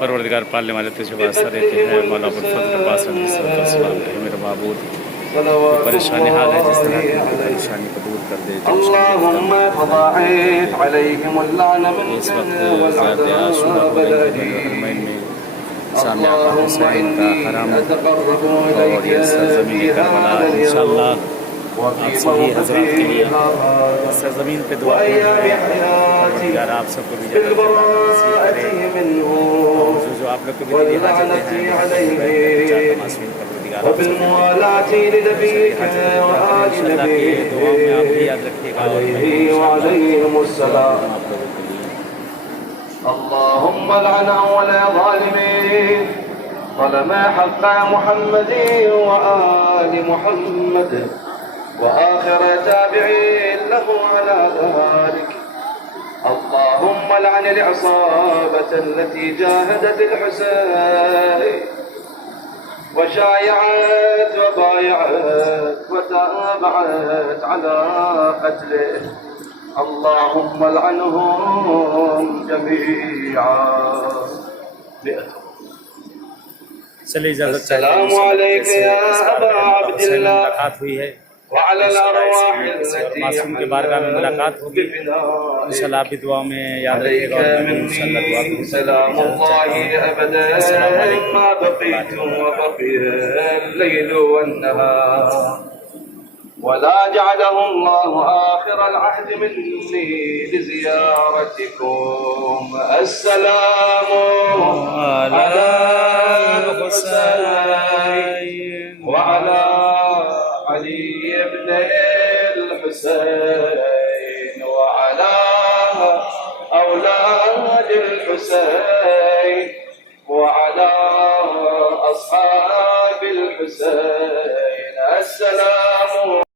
परवरदिगार पालने वाले तुझे वास्ता देते हैं मौला अब्बुल फज़ल अब्बास अलैहिस्सलाम के मेरे माबूद कोई परेशानी हाल है जिस तरह की परेशानी को दूर कर दे जो इस वक्त ज़ात आशूरा हो रही है हरमैन में सामने आका हुसैन का हरम और ये सरज़मीन करबला इंशाअल्लाह आप सभी हज़रात के लिए सरज़मीन पे दुआ परवरदिगार आप सबको भी जो आप लोग को भी दिली हाजतें हैं दुआ में आप भी याद रखिएगा اللهم لعن أول ظالمين ظلم حق محمد وآل محمد وآخر تابعين له على ذلك اللهم لعن العصابة التي جاهدت الحسين وشايعت وبايعت وتابعت على قتله اللهم لعنهم جميعا चलिए इजाज़त السلام عليك يا أبا عبد الله मुलाकात हुई है وعلى الأرواح التي मासूम के बारगाह में मुलाकात होगी इंशाल्लाह आप भी दुआ में याद रखिएगा और मैं इंशाल्लाह दुआ करूँगा سلام الله أبدا ما بقيت وبقي الليل والنهار ولا جعله الله آخر العهد مني لزيارتكم السلام على الحسين وعلى علي بن الحسين وعلى أولاد الحسين وعلى أصحاب الحسين السلام